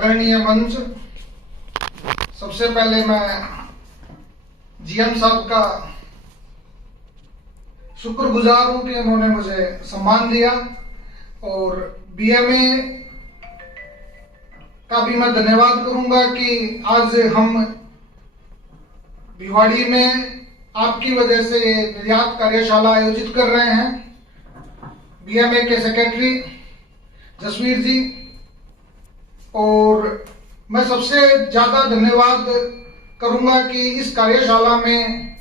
आदरणीय मंच, सबसे पहले मैं जीएम साहब का शुक्रगुजार हूं कि उन्होंने मुझे सम्मान दिया, और बीएमए का भी मैं धन्यवाद करूंगा कि आज हम भिवाड़ी में आपकी वजह से निर्यात कार्यशाला आयोजित कर रहे हैं। बीएमए के सेक्रेटरी जसवीर जी, और मैं सबसे ज्यादा धन्यवाद करूंगा कि इस कार्यशाला में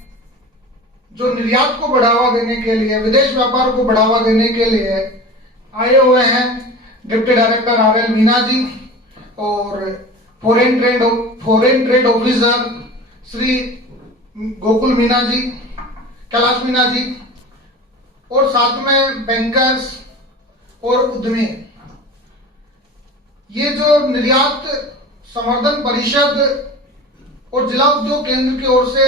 जो निर्यात को बढ़ावा देने के लिए, विदेश व्यापार को बढ़ावा देने के लिए आए हुए हैं deputy director RL Meena ji और foreign trade officer Shri Gokul Meena ji, Kailash Meena ji, और साथ में बैंकर्स और उद्यमी। ये जो निर्यात संवर्धन परिषद और जिला उद्योग केंद्र की ओर से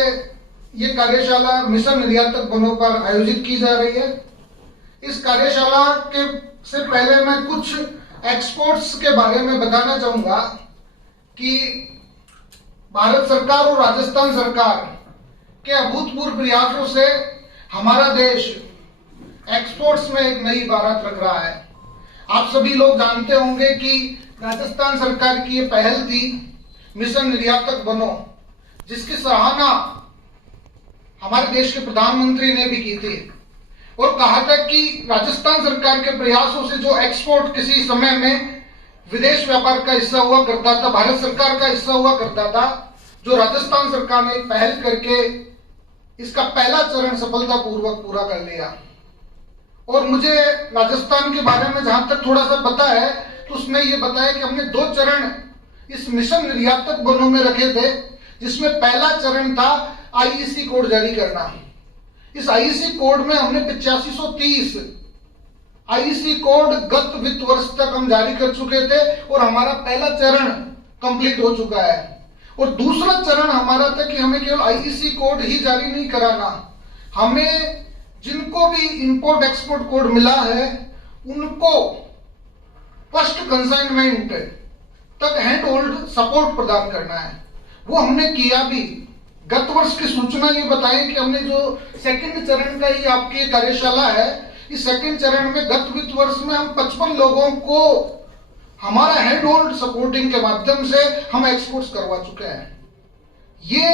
ये कार्यशाला मिशन निर्यातक बनों पर आयोजित की जा रही है। इस कार्यशाला के से पहले मैं कुछ एक्सपोर्ट्स के बारे में बताना चाहूंगा कि भारत सरकार और राजस्थान सरकार के अभूतपूर्व प्रयासों से हमारा देश एक्सपोर्ट्स में एक नई इबारत रख रहा है। आप सभी लोग जानते होंगे कि राजस्थान सरकार की ये पहल थी मिशन निर्यातक बनो, जिसकी सराहना हमारे देश के प्रधानमंत्री ने भी की थी और कहा था कि राजस्थान सरकार के प्रयासों से जो एक्सपोर्ट किसी समय में विदेश व्यापार का हिस्सा हुआ करता था, भारत सरकार का हिस्सा हुआ करता था, जो राजस्थान सरकार ने पहल करके इसका पहला चरण सफलतापूर्वक पूरा कर लिया। और मुझे राजस्थान के बारे में जहां तक थोड़ा सा पता है तो उसमें यह बताया कि हमने 2 चरण इस मिशन निर्यातक बनों में रखे थे, जिसमें पहला चरण था आईईसी कोड जारी करना। इस आईईसी कोड में हमने 8530 आईईसी कोड गत वित्त वर्ष तक हम जारी कर चुके थे और हमारा पहला चरण कंप्लीट हो चुका है। और दूसरा चरण हमारा था कि हमें केवल आईईसी कोड ही जारी नहीं कराना, हमें जिनको भी इंपोर्ट एक्सपोर्ट कोड मिला है उनको फर्स्ट कंसाइनमेंट तक हैंड होल्ड सपोर्ट प्रदान करना है। वो हमने किया भी। गत वर्ष की सूचना ये बताएं कि हमने जो सेकंड चरण का ही आपकी कार्यशाला है, इस सेकंड चरण में गत वित्त वर्ष में हम 55 लोगों को हमारा हैंड होल्ड सपोर्टिंग के माध्यम से हम एक्सपोर्ट्स करवा चुके हैं। ये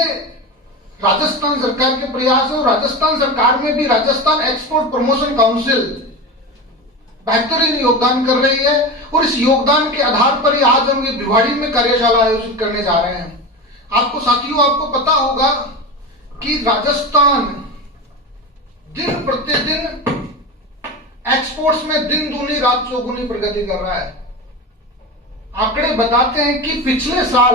राजस्थान सरकार के प्रयास है और राजस्थान सरकार में भी राजस्थान एक्सपोर्ट प्रमोशन काउंसिल बेहतरीन योगदान कर रही है और इस योगदान के आधार पर ही आज हम ये भिवाड़ी में कार्यशाला आयोजित करने जा रहे हैं। आपको साथियों, आपको पता होगा कि राजस्थान दिन प्रतिदिन एक्सपोर्ट्स में दिन दूनी रात चौगुनी प्रगति कर रहा है। आंकड़े बताते हैं कि पिछले साल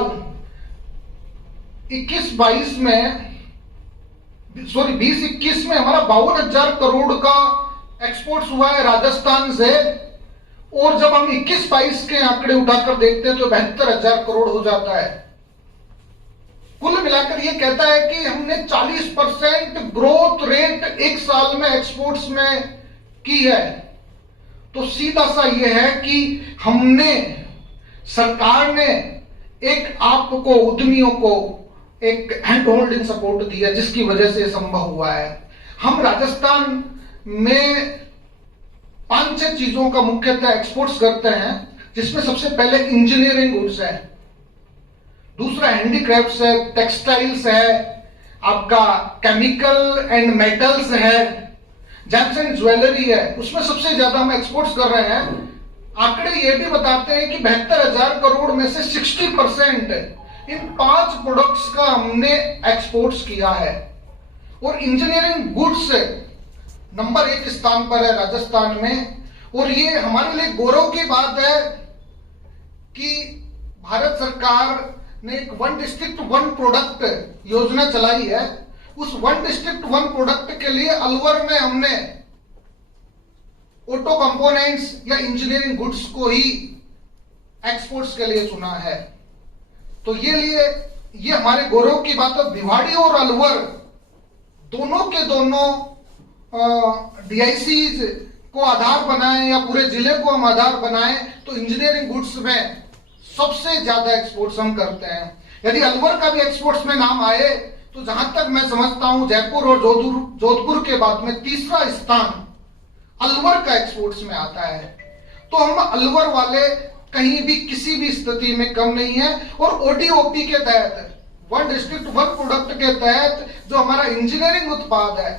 2021 में हमारा 52,000 करोड़ का एक्सपोर्ट्स हुआ है राजस्थान से, और जब हम 21-22 के आंकड़े उठाकर देखते हैं तो 72,000 करोड़ हो जाता है। कुल मिलाकर यह कहता है कि हमने 40% ग्रोथ रेट एक साल में एक्सपोर्ट्स में की है। तो सीधा सा यह है कि हमने, सरकार ने एक आपको, उद्यमियों को एक हैंड होल्डिंग सपोर्ट दिया, जिसकी वजह से संभव हुआ है। हम राजस्थान में 5-6 चीजों का मुख्यतः एक्सपोर्ट्स करते हैं, जिसमें सबसे पहले इंजीनियरिंग गुड्स है, दूसरा हैंडीक्राफ्ट्स है, टेक्सटाइल्स है, आपका केमिकल एंड मेटल्स है, जेम्स एंड ज्वेलरी है, उसमें सबसे ज्यादा हम एक्सपोर्ट्स कर रहे हैं। आंकड़े ये भी बताते हैं कि 72,000 करोड़ में से 60% इन 5 प्रोडक्ट्स का हमने एक्सपोर्ट्स किया है। और इंजीनियरिंग गुड्स नंबर 1 स्थान पर है राजस्थान में, और ये हमारे लिए गौरव की बात है कि भारत सरकार ने एक 1 डिस्ट्रिक्ट 1 प्रोडक्ट योजना चलाई है। उस 1 डिस्ट्रिक्ट 1 प्रोडक्ट के लिए अलवर में हमने ऑटो कंपोनेंट्स या इंजीनियरिंग गुड्स को ही एक्सपोर्ट्स के लिए चुना है। तो ये हमारे गौरव की बात है। भिवाड़ी और अलवर दोनों के दोनों डीआईसीज को आधार बनाएं या पूरे जिले को हम आधार बनाएं तो इंजीनियरिंग गुड्स में सबसे ज्यादा एक्सपोर्ट्स हम करते हैं। यदि अलवर का भी एक्सपोर्ट्स में नाम आए तो जहां तक मैं समझता हूं जयपुर और जोधपुर के बाद में तीसरा स्थान अलवर का एक्सपोर्ट्स में आता है। तो हम अलवर वाले कहीं भी किसी भी स्थिति में कम नहीं है। और ओडीओपी के तहत, वन डिस्ट्रिक्ट वन प्रोडक्ट के तहत जो हमारा इंजीनियरिंग उत्पाद है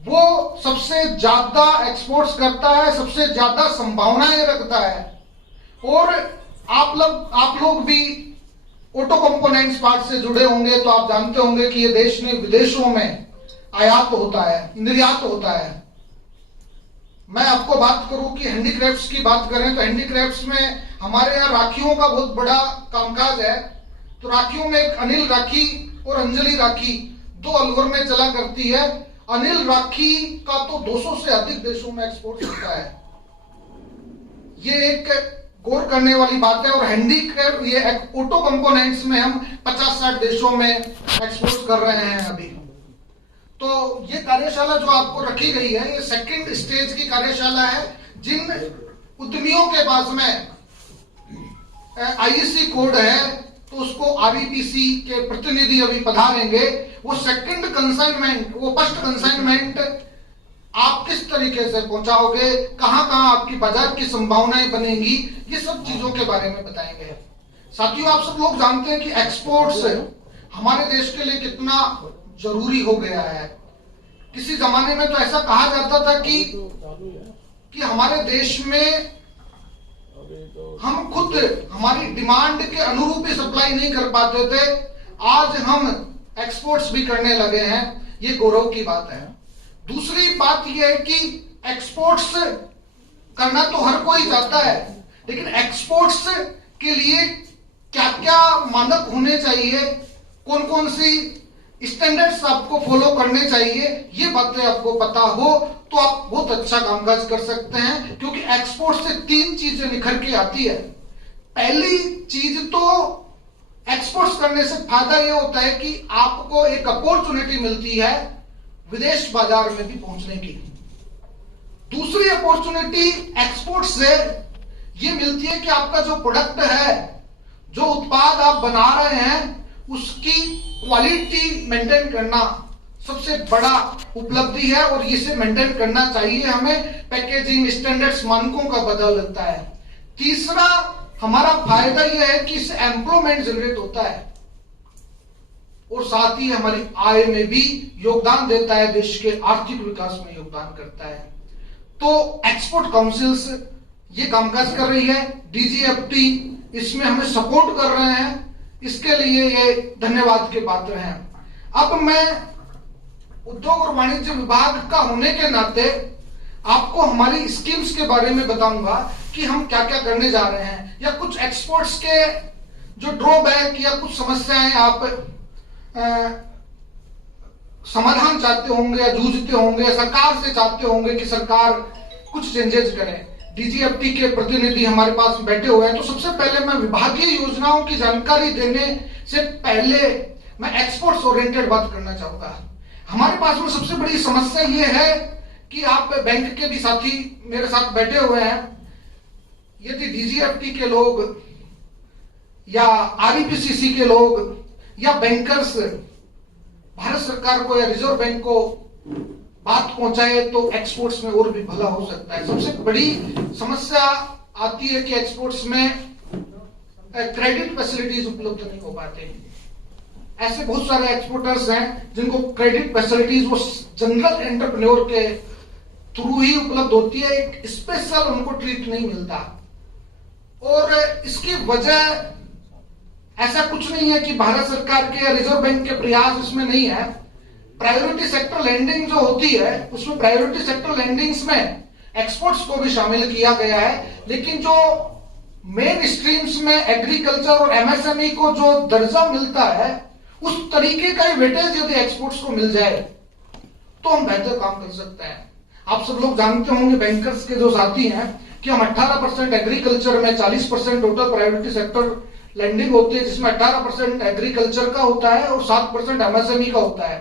वो सबसे ज्यादा एक्सपोर्ट्स करता है, सबसे ज्यादा संभावनाएं रखता है। और आप लोग भी ऑटो कंपोनेंट्स पार्ट से जुड़े होंगे तो आप जानते होंगे कि ये देश ने विदेशों में आयात होता है, निर्यात होता है। मैं आपको बात करूं कि हैंडीक्राफ्ट्स की बात करें तो हैंडीक्राफ्ट्स में हमारे यहाँ राखियों का बहुत बड़ा कामकाज है। तो राखियों में एक अनिल राखी और अंजलि राखी दो अलवर में चला करती है। अनिल राखी का तो 200 से अधिक देशों में एक्सपोर्ट होता है। ये एक गौर करने वाली बात है। और हैंडीक्राफ्ट ये ऑटो कंपोनेंट्स में हम 50-60 देशों में एक्सपोर्ट कर रहे हैं अभी। तो ये कार्यशाला जो आपको रखी गई है ये सेकंड स्टेज की कार्यशाला है। जिन उद्यमियों के पास में आईएससी कोड है तो उसको आरईपीसी के प्रतिनिधि अभी पधारेंगे। वो सेकंड कंसाइनमेंट, वो फर्स्ट कंसाइनमेंट आप किस तरीके से पहुंचाओगे, कहां कहां आपकी बाजार की संभावनाएं बनेंगी, ये सब चीजों के बारे में बताएंगे। साथियों, आप सब लोग जानते हैं कि एक्सपोर्ट्स हमारे देश के लिए कितना जरूरी हो गया है। किसी जमाने में तो ऐसा कहा जाता था कि हमारे देश में हम खुद हमारी डिमांड के अनुरूप ही सप्लाई नहीं कर पाते थे। आज हम एक्सपोर्ट्स भी करने लगे हैं, ये गौरव की बात है। दूसरी बात यह है कि एक्सपोर्ट्स करना तो हर कोई चाहता है, लेकिन एक्सपोर्ट्स के लिए क्या क्या मानक होने चाहिए, कौन कौन सी स्टैंडर्ड्स आपको फॉलो करने चाहिए, ये बातें आपको पता हो तो आप बहुत अच्छा कामकाज कर सकते हैं। क्योंकि एक्सपोर्ट से 3 चीजें निखर के आती है। पहली चीज तो एक्सपोर्ट्स करने से फायदा यह होता है कि आपको एक अपॉर्चुनिटी मिलती है विदेश बाजार में भी पहुंचने की। दूसरी अपॉर्चुनिटी एक्सपोर्ट से ये मिलती है कि आपका जो प्रोडक्ट है, जो उत्पाद आप बना रहे हैं, उसकी क्वालिटी मेंटेन करना सबसे बड़ा उपलब्धि है और इसे मेंटेन करना चाहिए हमें। पैकेजिंग स्टैंडर्ड्स मानकों का बदल लगता है। तीसरा हमारा फायदा यह है कि इससे एम्प्लॉयमेंट जनरेट होता है और साथ ही हमारी आय में भी योगदान देता है, देश के आर्थिक विकास में योगदान करता है। तो एक्सपोर्ट काउंसिल्स ये कामकाज कर रही है, डीजीएफटी इसमें हमें सपोर्ट कर रहे हैं, इसके लिए ये धन्यवाद के पात्र हैं। अब मैं उद्योग और वाणिज्य विभाग का होने के नाते आपको हमारी स्कीम्स के बारे में बताऊंगा कि हम क्या क्या करने जा रहे हैं, या कुछ एक्सपोर्ट्स के जो ड्रॉबैक या कुछ समस्याएं आप समाधान चाहते होंगे या जूझते होंगे, सरकार से चाहते होंगे कि सरकार कुछ चेंजेस करे। डीजीएफटी के प्रतिनिधि हमारे पास बैठे हुए हैं। तो सबसे पहले मैं विभागीय योजनाओं की जानकारी देने से पहले मैं एक्सपोर्ट्स ओरिएंटेड बात करना चाहूंगा। हमारे पास में सबसे बड़ी समस्या ये है कि आप बैंक के भी साथी मेरे साथ बैठे हुए हैं। यदि डीजीएफटी के लोग या आरईपीसीसी के लोग या बैंकर्स भारत सरकार को या रिजर्व बैंक को बात पहुंचाए तो एक्सपोर्ट्स में और भी भला हो सकता है। सबसे बड़ी समस्या आती है कि एक्सपोर्ट्स में क्रेडिट फैसिलिटीज उपलब्ध नहीं हो पाते। ऐसे बहुत सारे एक्सपोर्टर्स हैं जिनको क्रेडिट फैसिलिटीज वो जनरल एंटरप्रेन्योर के थ्रू ही उपलब्ध होती है, एक स्पेशल उनको ट्रीट नहीं मिलता। और इसकी वजह ऐसा कुछ नहीं है कि भारत सरकार के या रिजर्व बैंक के प्रयास इसमें नहीं है। प्रायोरिटी सेक्टर लैंडिंग जो होती है उसमें प्रायोरिटी सेक्टर लैंडिंग्स में एक्सपोर्ट्स को भी शामिल किया गया है, लेकिन जो मेन स्ट्रीम्स में एग्रीकल्चर और एमएसएमई को जो दर्जा मिलता है उस तरीके का ही वेटेज यदि एक्सपोर्ट्स को मिल जाए तो हम बेहतर काम कर सकते हैं। आप सब लोग जानते होंगे बैंकर्स के जो साथी हैं कि हम 18% एग्रीकल्चर में 40% टोटल प्रायोरिटी सेक्टर लैंडिंग होती है, जिसमें 18% एग्रीकल्चर का होता है और 7% एमएसएमई का होता है,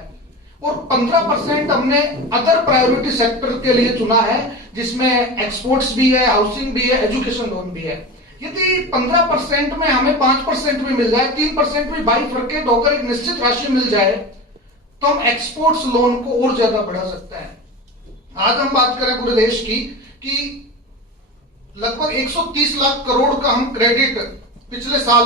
और 15% हमने अदर प्रायोरिटी सेक्टर के लिए चुना है, जिसमें एक्सपोर्ट्स भी है, हाउसिंग भी है, एजुकेशन लोन भी है। यदि 15% में हमें 5% भी मिल जाए, 3% भी बाइफरकेट होकर एक निश्चित राशि मिल जाए, तो हम एक्सपोर्ट्स लोन को और ज्यादा बढ़ा सकते हैं। आज हम बात करें पूरे देश की कि लगभग 130 लाख करोड़ का हम क्रेडिट पिछले साल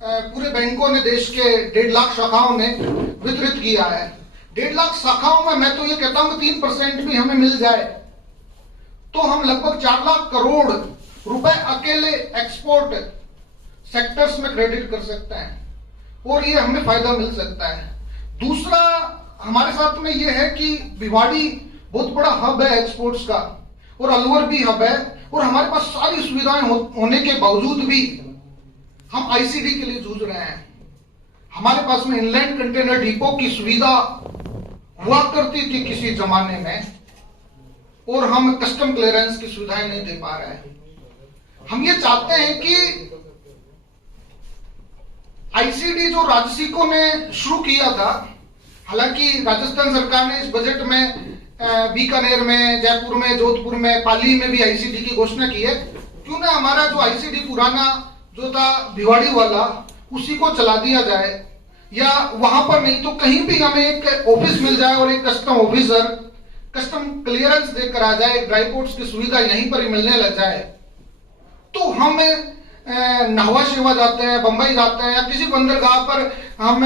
पूरे बैंकों ने, देश के 1.5 लाख शाखाओं ने वितरित किया है। 1.5 लाख शाखाओं में मैं तो ये कहता हूं कि 3% भी हमें मिल जाए तो हम लगभग 4 लाख करोड़ रुपए अकेले एक्सपोर्ट सेक्टर्स में क्रेडिट कर सकते हैं और ये हमें फायदा मिल सकता है। दूसरा हमारे साथ में ये है कि भिवाड़ी बहुत बड़ा हब है एक्सपोर्ट्स का और अलवर भी हब है, और हमारे पास सारी सुविधाएं होने के बावजूद भी हम आईसीडी के लिए जूझ रहे हैं। हमारे पास में इनलैंड कंटेनर डिपो की सुविधा हुआ करती थी किसी जमाने में, और हम कस्टम क्लियरेंस की सुविधाएं नहीं दे पा रहे हैं। हम ये चाहते हैं कि आईसीडी जो राजसिकों ने शुरू किया था, हालांकि राजस्थान सरकार ने इस बजट में बीकानेर में, जयपुर में, जोधपुर में, पाली में भी आईसीडी की घोषणा की है। क्यों ना हमारा जो आईसीडी पुराना जो था भिवाड़ी वाला, उसी को चला दिया जाए, या वहां पर नहीं तो कहीं भी हमें एक ऑफिस मिल जाए और एक कस्टम ऑफिसर कस्टम क्लियरेंस देकर आ जाए, ड्राई पोर्ट्स की सुविधा यहीं पर ही मिलने लग जाए, तो हम नाहवा शेवा जाते हैं, बंबई जाते हैं, या किसी बंदरगाह पर हम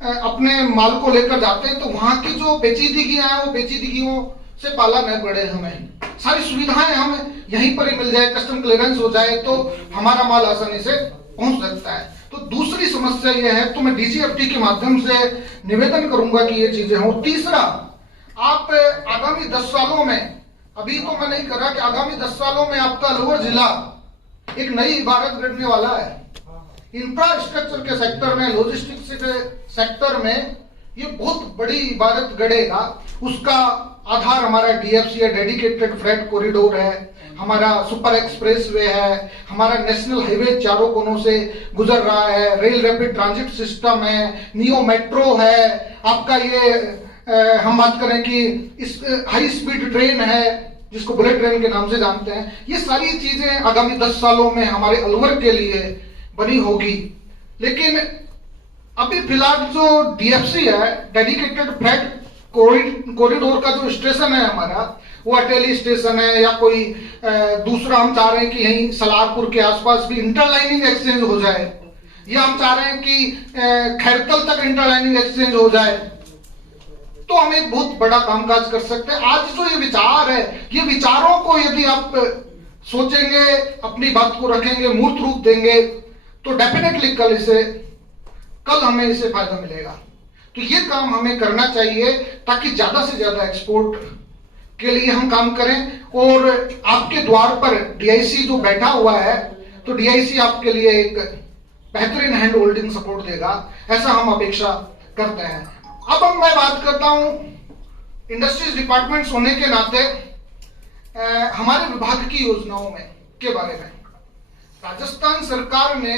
अपने माल को लेकर जाते हैं, तो वहां की जो पेचीदगियां हैं वो पेचीदगियों से पाला न पड़े। हमें सारी सुविधाएं हमें यहीं पर ही मिल जाए, कस्टम क्लियरेंस हो जाए तो हमारा माल आसानी से पहुंच सकता है। तो दूसरी समस्या यह है, तो मैं डीजीएफटी के माध्यम से निवेदन करूंगा कि ये चीजें हों। तीसरा, आप आगामी 10 सालों में, अभी तो मैं नहीं कर रहा, कि आगामी 10 सालों में आपका अलवर जिला एक नई इबारत गढ़ने वाला है। इंफ्रास्ट्रक्चर के सेक्टर में, लॉजिस्टिक्स के सेक्टर में ये बहुत बड़ी इबारत गढ़ेगा। उसका आधार हमारा डीएफसी है, डेडिकेटेड फ्रेट कॉरिडोर है, हमारा सुपर एक्सप्रेस वे है, हमारा नेशनल हाईवे चारों कोनों से गुजर रहा है, रेल रैपिड ट्रांजिट सिस्टम है, नियो मेट्रो है, आपका ये हम बात करें कि इस हाई स्पीड ट्रेन है जिसको बुलेट ट्रेन के नाम से जानते हैं। ये सारी चीजें आगामी 10 सालों में हमारे अलवर के लिए बनी होगी। लेकिन अभी फिलहाल जो डीएफसी है, डेडिकेटेड फ्रेट कॉरिडोर का जो स्टेशन है हमारा, वो अटेली स्टेशन है, या कोई दूसरा हम चाह रहे हैं कि यहीं सलारपुर के आसपास भी इंटरलाइनिंग एक्सचेंज हो जाए, या हम चाह रहे हैं कि खैरतल तक इंटरलाइनिंग एक्सचेंज हो जाए, तो हम एक बहुत बड़ा कामकाज कर सकते हैं। आज जो ये विचार है, ये विचारों को यदि आप सोचेंगे, अपनी बात को रखेंगे, मूर्त रूप देंगे, तो डेफिनेटली कल हमें इससे फायदा मिलेगा। तो ये काम हमें करना चाहिए ताकि ज्यादा से ज्यादा एक्सपोर्ट के लिए हम काम करें। और आपके द्वार पर डीआईसी जो बैठा हुआ है, तो डीआईसी आपके लिए एक बेहतरीन हैंड होल्डिंग सपोर्ट देगा, ऐसा हम अपेक्षा करते हैं। अब मैं बात करता हूं इंडस्ट्रीज डिपार्टमेंट्स होने के नाते हमारे विभाग की योजनाओं में के बारे में। राजस्थान सरकार ने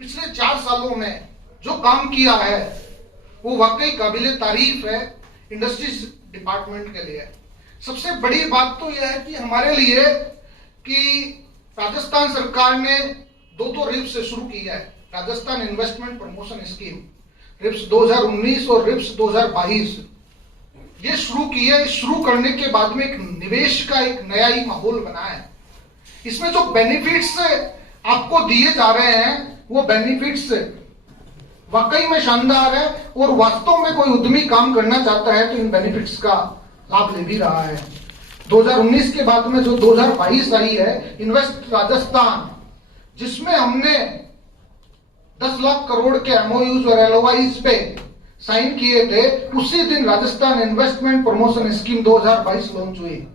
पिछले 4 सालों में जो काम किया है वो वाकई काबिले तारीफ है इंडस्ट्रीज डिपार्टमेंट के लिए। सबसे बड़ी बात तो यह है कि हमारे लिए कि राजस्थान सरकार ने 2 रिप्स से शुरू किया है, Rajasthan investment promotion scheme, RIPS 2019 और रिप्स 2022 ये शुरू की है। शुरू करने के बाद में एक निवेश का एक नया ही माहौल बना है। इसमें जो बेनिफिट्स आपको दिए जा रहे हैं वो बेनिफिट्स वाकई में शानदार है, और वास्तव में कोई उद्यमी काम करना चाहता है तो इन बेनिफिट्स का लाभ ले भी रहा है। 2019 के बाद में जो 2022 आई है इन्वेस्ट राजस्थान, जिसमें हमने 10 लाख करोड़ के एमओयूज और एलओआईज पे साइन किए थे, उसी दिन Rajasthan investment promotion scheme 2022 launch हुई।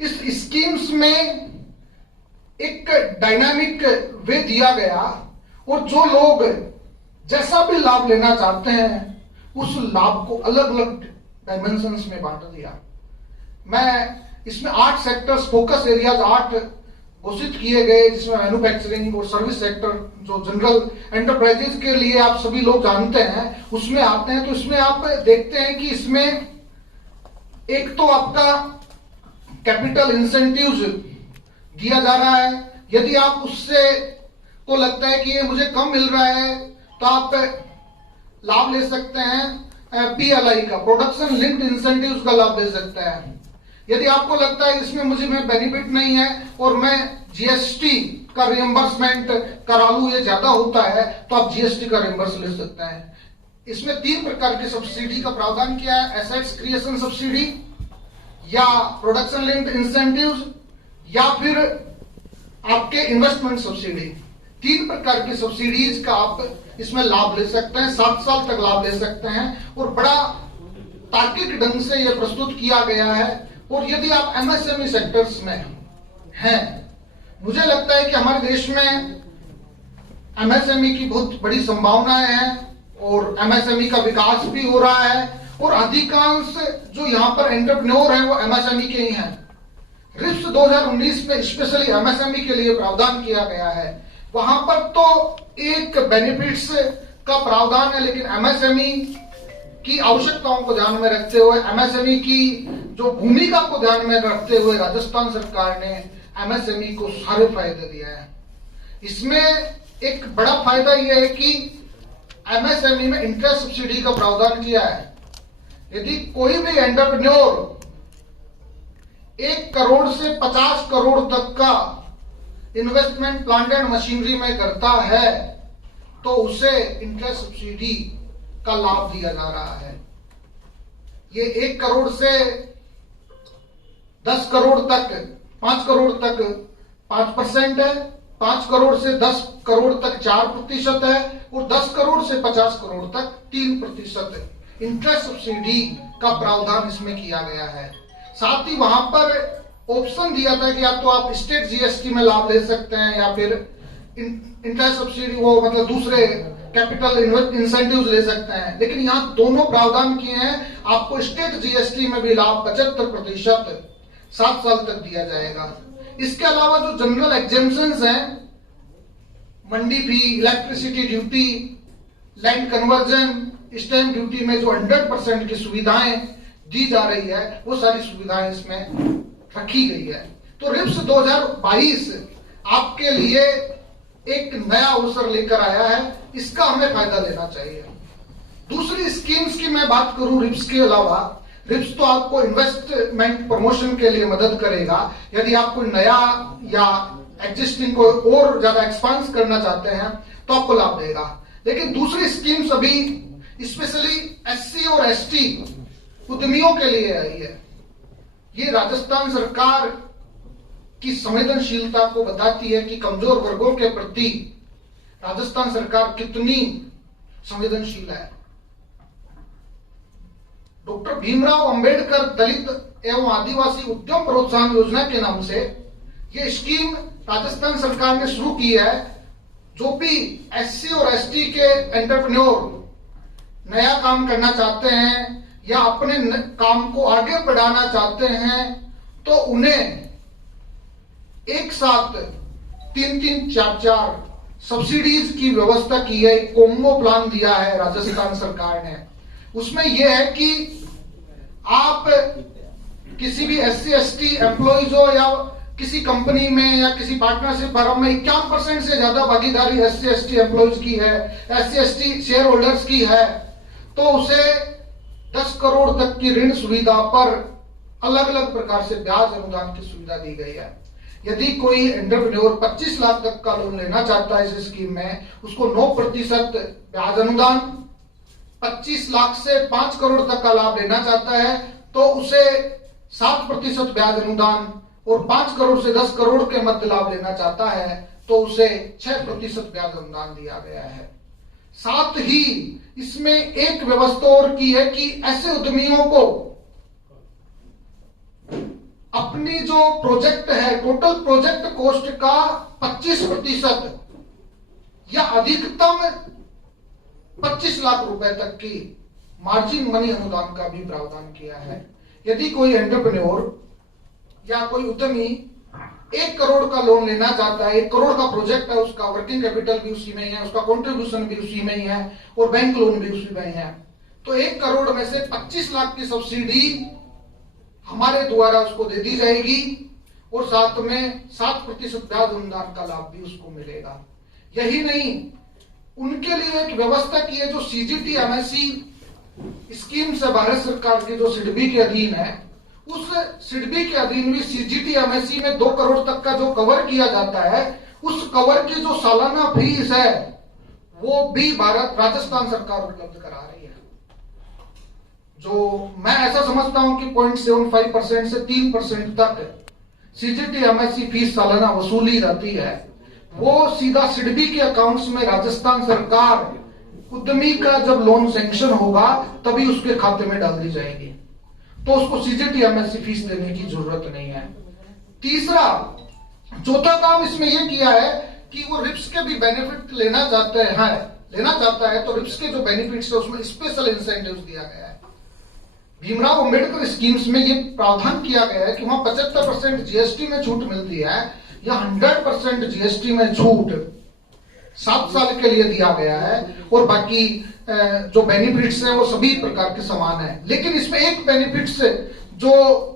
इस स्कीम्स में एक डायनामिक वे दिया गया, और जो लोग जैसा भी लाभ लेना चाहते हैं उस लाभ को अलग अलग डायमेंशंस में बांट दिया। मैं इसमें 8 सेक्टर्स, फोकस एरियाज 8 घोषित किए गए, जिसमें मैन्युफैक्चरिंग और सर्विस सेक्टर जो जनरल एंटरप्राइजेज के लिए आप सभी लोग जानते हैं उसमें आते हैं। तो इसमें आप देखते हैं कि इसमें एक तो आपका कैपिटल इंसेंटिव्स दिया जा रहा है, यदि आप उससे को लगता है कि ये मुझे कम मिल रहा है तो आप लाभ ले सकते हैं PLI का, प्रोडक्शन लिंक्ड इंसेंटिव्स का लाभ ले सकते हैं। यदि आपको लगता है इसमें मुझे बेनिफिट नहीं है और मैं GST का रिएम्बर्समेंट करा लूं, ये ज्यादा होता है, तो आप GST का रिएम्बर्स ले सकते हैं। इसमें 3 प्रकार की सब्सिडी का प्रावधान किया है, एसेट्स क्रिएशन सब्सिडी या प्रोडक्शन लिंक्ड इंसेंटिव्स या फिर आपके इन्वेस्टमेंट सब्सिडी। 3 प्रकार की सब्सिडीज का आप इसमें लाभ ले सकते हैं, 7 साल तक लाभ ले सकते हैं और बड़ा तार्किक ढंग से यह प्रस्तुत किया गया है। और यदि आप MSME सेक्टर्स में हैं, मुझे लगता है कि हमारे देश में MSME की बहुत बड़ी संभावनाएं हैं और MSME का विकास भी हो रहा है और अधिकांश जो यहाँ पर एंटरप्रेन्योर हैं वो MSME के ही हैं। रिप्स 2019 में स्पेशली MSME के लिए प्रावधान किया गया है। वहां पर तो एक बेनिफिट्स का प्रावधान है, लेकिन MSME की आवश्यकताओं को ध्यान में रखते हुए, MSME की जो भूमिका को ध्यान में रखते हुए राजस्थान सरकार ने MSME को सारे फायदे दिए हैं। इसमें एक बड़ा फायदा यह है कि MSME में इंटरेस्ट सब्सिडी का प्रावधान किया है। यदि कोई भी एंटरप्रेन्योर 1 करोड़ से 50 करोड़ तक का इन्वेस्टमेंट प्लांट एंड मशीनरी में करता है तो उसे इंटरेस्ट सब्सिडी का लाभ दिया जा रहा है। ये 1 करोड़ से 10 करोड़ तक, 5 करोड़ तक 5% है, 5 करोड़ से 10 करोड़ तक 4% है और 10 करोड़ से 50 करोड़ तक 3% इंटरेस्ट सब्सिडी का प्रावधान इसमें किया गया है। साथ ही वहां पर ऑप्शन दिया था कि या तो आप स्टेट GST में लाभ ले सकते हैं या फिर इंटरेस्ट सब्सिडी वो मतलब दूसरे कैपिटल इंसेंटिव्स ले सकते हैं, लेकिन यहाँ दोनों प्रावधान किए हैं। आपको स्टेट GST में भी लाभ 75% 7 साल तक दिया जाएगा। इसके अलावा जो जनरल एग्जेम्पशंस हैं, mandi fee, electricity duty, land conversion, stamp duty में जो 100% की सुविधाएं दी जा रही है, वो सारी सुविधाएं इसमें रखी गई है। तो रिप्स 2022 आपके लिए एक नया अवसर लेकर आया है, इसका हमें फायदा लेना चाहिए। दूसरी स्कीम्स की मैं बात करूं रिप्स के अलावा, रिप्स तो आपको इन्वेस्टमेंट प्रमोशन के लिए मदद करेगा। यदि आप कोई नया या एग्जिस्टिंग को और ज्यादा एक्सपांड करना चाहते हैं तो आपको लाभ देगा। लेकिन दूसरी स्कीम्स अभी स्पेशली SC और ST उद्यमियों के लिए आई है। ये राजस्थान सरकार की संवेदनशीलता को बताती है कि कमजोर वर्गों के प्रति राजस्थान सरकार कितनी संवेदनशील है। डॉक्टर भीमराव अंबेडकर दलित एवं आदिवासी उद्यम प्रोत्साहन योजना के नाम से ये स्कीम राजस्थान सरकार ने शुरू की है। जो भी SC और ST के एंटरप्रेन्योर नया काम करना चाहते हैं या अपने काम को आगे बढ़ाना चाहते हैं तो उन्हें एक साथ 3-3, 4-4 सब्सिडीज की व्यवस्था की है। कोम्बो प्लान दिया है राजस्थान सरकार ने। उसमें यह है कि आप किसी भी SC ST एम्प्लॉइज हो या किसी कंपनी में या किसी पार्टनरशिप फर्म में 51% से ज्यादा भागीदारी SC ST एम्प्लॉइज की है, SC ST शेयर होल्डर्स की है, तो उसे 10 करोड़ तक की ऋण सुविधा पर अलग अलग प्रकार से ब्याज अनुदान की सुविधा दी गई है। यदि कोई एंटरप्रेन्योर 25 लाख तक का लोन लेना चाहता है इस स्कीम में, उसको 9% ब्याज अनुदान, 25 लाख से 5 करोड़ तक का लाभ लेना चाहता है तो उसे 7% ब्याज अनुदान, और 5 करोड़ से 10 करोड़ के मध्य लाभ लेना चाहता है तो उसे 6% ब्याज अनुदान दिया गया है। साथ ही इसमें एक व्यवस्था और की है कि ऐसे उद्यमियों को अपनी जो प्रोजेक्ट है टोटल प्रोजेक्ट कॉस्ट का 25% या अधिकतम 25 लाख रुपए तक की मार्जिन मनी अनुदान का भी प्रावधान किया है। यदि कोई एंटरप्रेन्योर या कोई उद्यमी 1 करोड़ का लोन लेना चाहता है, 1 करोड़ का प्रोजेक्ट है, उसका वर्किंग कैपिटल भी उसी में ही है, उसका कंट्रीब्यूशन भी उसी में ही है और बैंक लोन भी उसी में ही है, तो 1 करोड़ में से 25 लाख की सब्सिडी हमारे द्वारा उसको दे दी जाएगी और साथ में 7% ब्याज अनुदान का लाभ भी उसको मिलेगा। यही नहीं, उनके लिए एक व्यवस्था की है जो सीजीटी एमएससी स्कीम से भारत सरकार की जो सिडबी के अधीन है, उस सिडबी के अधीन भी सीजीटी एमएससी में 2 करोड़ तक का जो कवर किया जाता है, उस कवर की जो सालाना फीस है वो भी राजस्थान सरकार उपलब्ध करा रही है। जो मैं ऐसा समझता हूं कि 0.75% से 3% तक सीजीटी एमएससी फीस सालाना वसूली जाती है, वो सीधा सिडबी के अकाउंट्स में राजस्थान सरकार उद्यमी का जब लोन सैंक्शन होगा तभी उसके खाते में डाल दी जाएगी, तो उसको सीजीटी एमएससी फीस देने की जरूरत नहीं है। चौथा काम इसमें यह किया है कि वो रिप्स के भी बेनिफिट लेना चाहता है तो रिप्स के जो बेनिफिट्स है उसमें स्पेशल इंसेंटिव्स दिया गया है। भीमराव अंबेडकर स्कीम्स में ये प्रावधान किया गया है कि वहां 75% जीएसटी में छूट मिलती है या 100% जीएसटी में छूट 7 साल के लिए दिया गया है, और बाकी जो बेनिफिट्स हैं वो सभी प्रकार के समान है। लेकिन इसमें एक बेनिफिट्स जो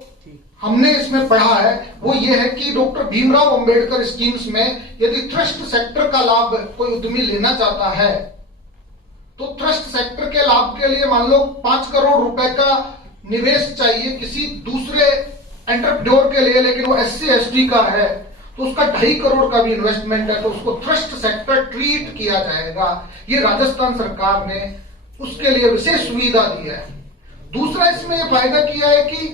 हमने इसमें पढ़ा है वो ये है कि डॉक्टर भीमराव अंबेडकर स्कीम्स में यदि ट्रस्ट सेक्टर का लाभ कोई उद्यमी लेना चाहता है तो ट्रस्ट सेक्टर के लाभ के लिए मान लो 5 करोड़ रुपए का निवेश चाहिए किसी दूसरे एंटरप्रेन्योर के लिए, लेकिन वो SC ST का है तो उसका 2.5 करोड़ का भी इन्वेस्टमेंट है, तो उसको ट्रस्ट सेक्टर ट्रीट किया जाएगा। ये राजस्थान सरकार ने उसके लिए विशेष सुविधा दी है। दूसरा इसमें यह फायदा किया है कि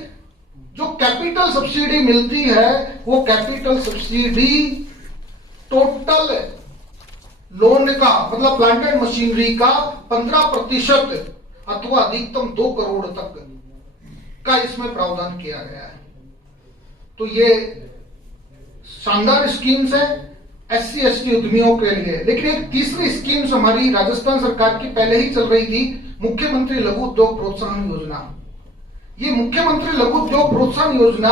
जो कैपिटल सब्सिडी मिलती है वो कैपिटल सब्सिडी टोटल लोन का मतलब प्लांट एंड मशीनरी का 15% अथवा अधिकतम 2 करोड़ तक का इसमें प्रावधान किया गया है। तो ये शानदार स्कीम्स है SC ST उद्यमियों के लिए। लेकिन एक तीसरी स्कीम्स हमारी राजस्थान सरकार की पहले ही चल रही थी, मुख्यमंत्री लघु उद्योग प्रोत्साहन योजना। ये मुख्यमंत्री लघु उद्योग प्रोत्साहन योजना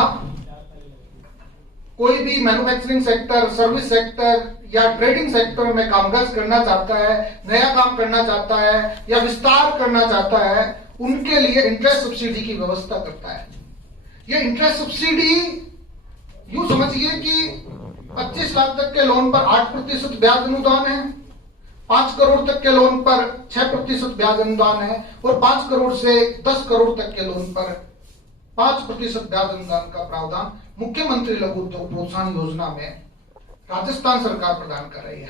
कोई भी मैन्युफैक्चरिंग सेक्टर, सर्विस सेक्टर या ट्रेडिंग सेक्टर में कामकाज करना चाहता है, नया काम करना चाहता है या विस्तार करना चाहता है, उनके लिए इंटरेस्ट सब्सिडी की व्यवस्था करता है। ये इंटरेस्ट सब्सिडी यूं समझिए कि 25 लाख तक के लोन पर 8% ब्याज अनुदान है, 5 करोड़ तक के लोन पर 6% ब्याज अनुदान है, और 5 करोड़ से 10 करोड़ तक के लोन पर 5% ब्याज अनुदान का प्रावधान मुख्यमंत्री लघु उद्योग प्रोत्साहन योजना में राजस्थान सरकार प्रदान कर रही है।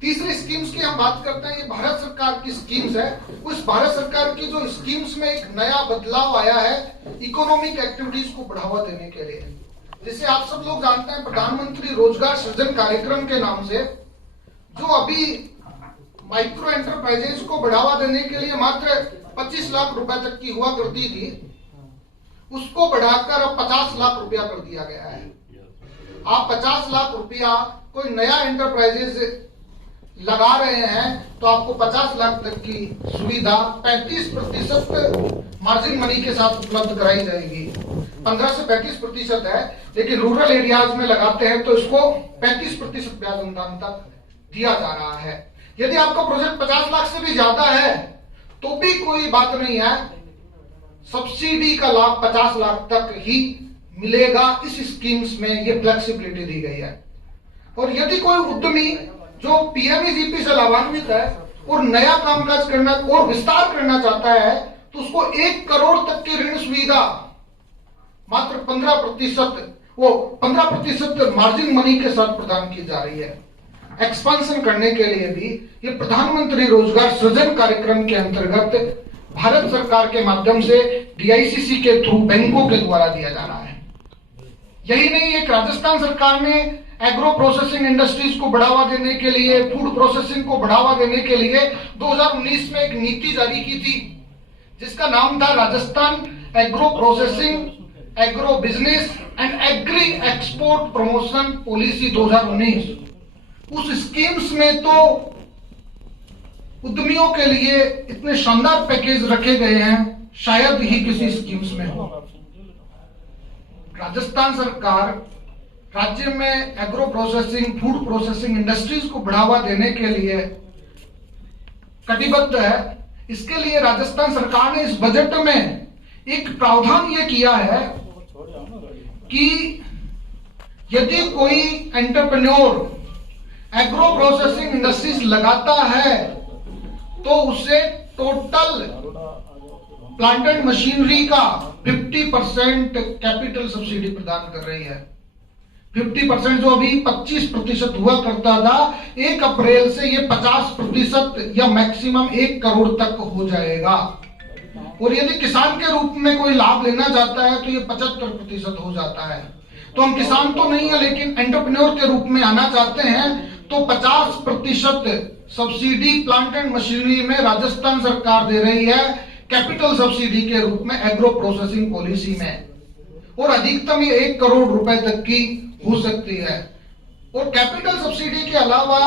तीसरी स्कीम्स की हम बात करते हैं, ये भारत सरकार की स्कीम्स है। उस भारत सरकार की जो स्कीम्स में एक नया बदलाव आया है इकोनॉमिक एक्टिविटीज को बढ़ावा देने के लिए। जिसे आप सब लोग जानते हैं प्रधानमंत्री रोजगार सृजन कार्यक्रम के नाम से जो अभी माइक्रो एंटरप्राइजेस को बढ़ावा देने के लिए मात्र 25 लाख रुपए तक की हुआ करती थी, उसको बढ़ाकर अब 50 लाख रुपया कर दिया गया है। आप 50 लाख रुपया कोई नया एंटरप्राइजेस लगा रहे हैं तो आपको 50 लाख तक की सुविधा 35% मार्जिन मनी के साथ उपलब्ध कराई जाएगी। 15 से 35% है, लेकिन रूरल एरियाज में लगाते हैं तो इसको 35% ब्याज अनुदान तक दिया जा रहा है। यदि आपका प्रोजेक्ट 50 लाख से भी ज्यादा है तो भी कोई बात नहीं है, सब्सिडी का लाभ 50 लाख तक ही मिलेगा। इस स्कीम्स में ये फ्लेक्सिबिलिटी दी गई है। और यदि कोई उद्यमी जो PMEGP से लाभान्वित है और नया कामकाज करना और विस्तार करना चाहता है तो उसको 1 करोड़ तक की ऋण सुविधा मात्र 15% मार्जिन मनी के साथ प्रदान की जा रही है। एक्सपांशन करने के लिए भी ये प्रधानमंत्री रोजगार सृजन कार्यक्रम के अंतर्गत भारत सरकार के माध्यम से DICC के थ्रू बैंकों के द्वारा दिया जा रहा है। यही नहीं, एक राजस्थान सरकार ने एग्रो प्रोसेसिंग इंडस्ट्रीज को बढ़ावा देने के लिए, फूड प्रोसेसिंग को बढ़ावा देने के लिए 2019 में एक नीति जारी की थी जिसका नाम था Rajasthan agro processing, agro business and agree export promotion policy 2019। उस स्कीम्स में तो उद्यमियों के लिए इतने शानदार पैकेज रखे गए हैं, शायद ही किसी स्कीम्स में हो। राजस्थान सरकार राज्य में agro processing, food processing industries को बढ़ावा देने के लिए कटिबद्ध है। इसके लिए राजस्थान सरकार ने इस बजट में एक प्रावधान यह किया है कि यदि कोई एंटरप्रेन्योर एग्रो प्रोसेसिंग इंडस्ट्रीज लगाता है तो उसे टोटल प्लांट एंड मशीनरी का 50% कैपिटल सब्सिडी प्रदान कर रही है। 50% जो अभी 25% हुआ करता था, 1 अप्रैल से ये 50% या मैक्सिमम 1 करोड़ तक हो जाएगा। और यदि किसान के रूप में कोई लाभ लेना चाहता है तो ये 75% हो जाता है। तो हम किसान तो नहीं है, लेकिन एंटरप्रेन्योर के रूप में आना चाहते हैं तो 50% सब्सिडी प्लांट एंड मशीनरी में राजस्थान सरकार दे रही है, कैपिटल सब्सिडी के रूप में एग्रो प्रोसेसिंग पॉलिसी में, और अधिकतम ये 1 करोड़ रुपए तक की हो सकती है। और कैपिटल सब्सिडी के अलावा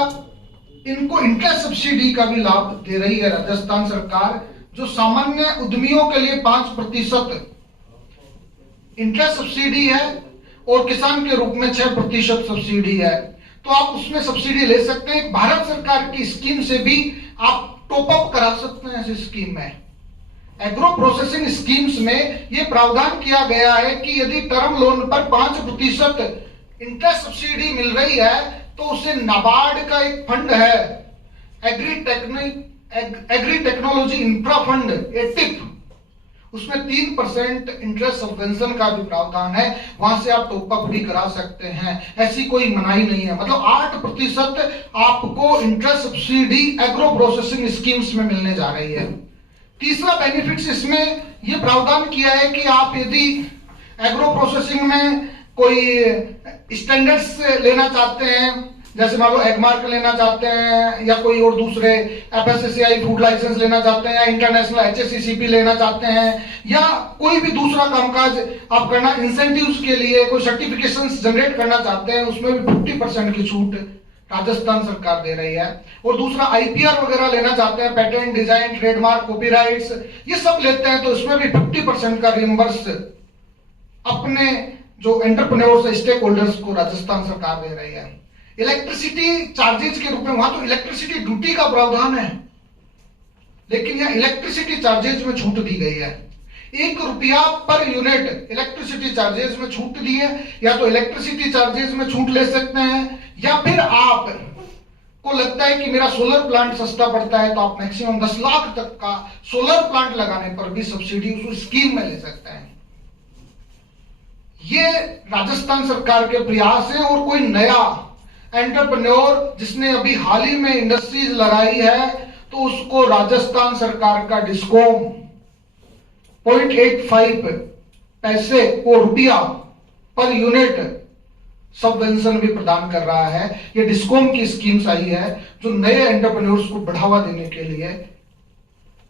इनको इंटरेस्ट सब्सिडी का भी लाभ दे रही है राजस्थान सरकार, जो सामान्य उद्यमियों के लिए 5% इंटरेस्ट सब्सिडी है और किसान के रूप में 6% सब्सिडी है। तो आप उसमें सब्सिडी ले सकते हैं। भारत सरकार की स्कीम से भी आप टॉप अप करा सकते हैं। इस स्कीम में, एग्रो प्रोसेसिंग स्कीम्स में यह प्रावधान किया गया है कि यदि टर्म लोन पर 5% इंटरेस्ट सब्सिडी मिल रही है तो उसे नाबार्ड का एक फंड है, एग्री टेक्नोलॉजी इंफ्रा फंड, एटिप, उसमें 3% इंटरेस्ट सब्वेंशन का भी प्रावधान है, वहां से आप टॉप अप भी करा सकते हैं। ऐसी कोई मनाही नहीं है। मतलब 8% आपको interest subsidy agro processing schemes में मिलने जा रही है। तीसरा बेनिफिट्स इसमें यह प्रावधान किया है कि आप यदि एग्रो प्रोसेसिंग में कोई स्टैंडर्ड्स लेना चाहते हैं, जैसे मान लो एगमार्क लेना चाहते हैं या कोई और दूसरे FSSAI फूड लाइसेंस लेना चाहते हैं, इंटरनेशनल HACCP लेना चाहते हैं, या कोई भी दूसरा कामकाज आप करना, इंसेंटिव्स के लिए कोई सर्टिफिकेशंस जनरेट करना चाहते हैं, उसमें भी 50% की छूट राजस्थान सरकार दे रही है। और दूसरा IPR वगैरह लेना चाहते हैं, पेटेंट, डिजाइन, ट्रेडमार्क, कॉपीराइट्स, ये सब लेते हैं तो इसमें भी 50% का रिइंबर्स अपने जो एंटरप्रेन्योर्स, स्टेक होल्डर्स को राजस्थान सरकार दे रही है। इलेक्ट्रिसिटी चार्जेस के रूप में, वहां तो इलेक्ट्रिसिटी ड्यूटी का प्रावधान है, लेकिन यहां इलेक्ट्रिसिटी चार्जेस में छूट दी गई है। 1 रुपया पर यूनिट इलेक्ट्रिसिटी चार्जेस में छूट दी है। या तो इलेक्ट्रिसिटी चार्जेस में छूट ले सकते हैं, या फिर आप को लगता है कि मेरा सोलर प्लांट सस्ता पड़ता है तो आप मैक्सिमम 10 लाख तक का सोलर प्लांट लगाने पर भी सब्सिडी उस स्कीम में ले सकते हैं। ये राजस्थान सरकार के प्रयास है। और कोई नया एंटरप्रेन्योर जिसने अभी हाल ही में इंडस्ट्रीज लगाई है तो उसको राजस्थान सरकार का डिस्कॉम 0.85 पैसे और रुपया पर यूनिट सबवेंशन भी प्रदान कर रहा है। ये डिस्कॉम की स्कीम्स आई है जो नए एंटरप्रेन्योर्स को बढ़ावा देने के लिए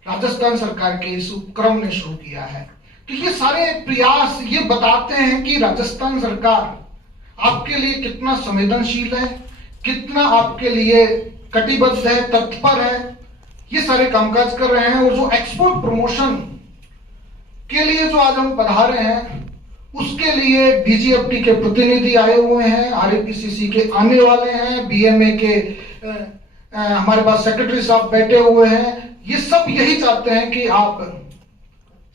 राजस्थान सरकार के इस उपक्रम ने शुरू किया है। तो ये सारे प्रयास ये बताते हैं कि राजस्थान सरकार आपके लिए कितना संवेदनशील है, कितना आपके लिए कटिबद्ध है, तत्पर है। ये सारे कामकाज कर रहे हैं। और जो एक्सपोर्ट प्रमोशन के लिए जो आज हम पधारे हैं, उसके लिए DGFT के प्रतिनिधि आए हुए हैं, RAPCC के आने वाले हैं, BMA के हमारे पास सेक्रेटरी साहब बैठे हुए हैं। ये सब यही चाहते हैं कि आप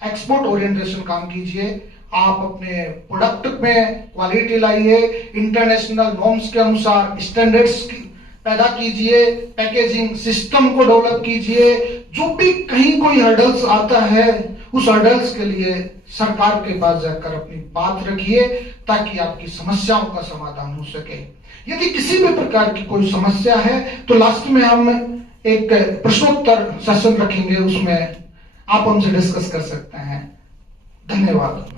एक्सपोर्ट ओरिएंटेशन काम कीजिए, आप अपने प्रोडक्ट में क्वालिटी लाइए, इंटरनेशनल नॉर्म्स के अनुसार स्टैंडर्ड्स पैदा कीजिए, पैकेजिंग सिस्टम को डेवलप कीजिए। जो भी कहीं कोई हर्डल्स आता है उस हर्डल्स के लिए सरकार के पास जाकर अपनी बात रखिए ताकि आपकी समस्याओं का समाधान हो सके। यदि किसी भी प्रकार की कोई समस्या है तो लास्ट में हम एक प्रश्नोत्तर सेशन रखेंगे, उसमें आप हमसे डिस्कस कर सकते हैं। धन्यवाद।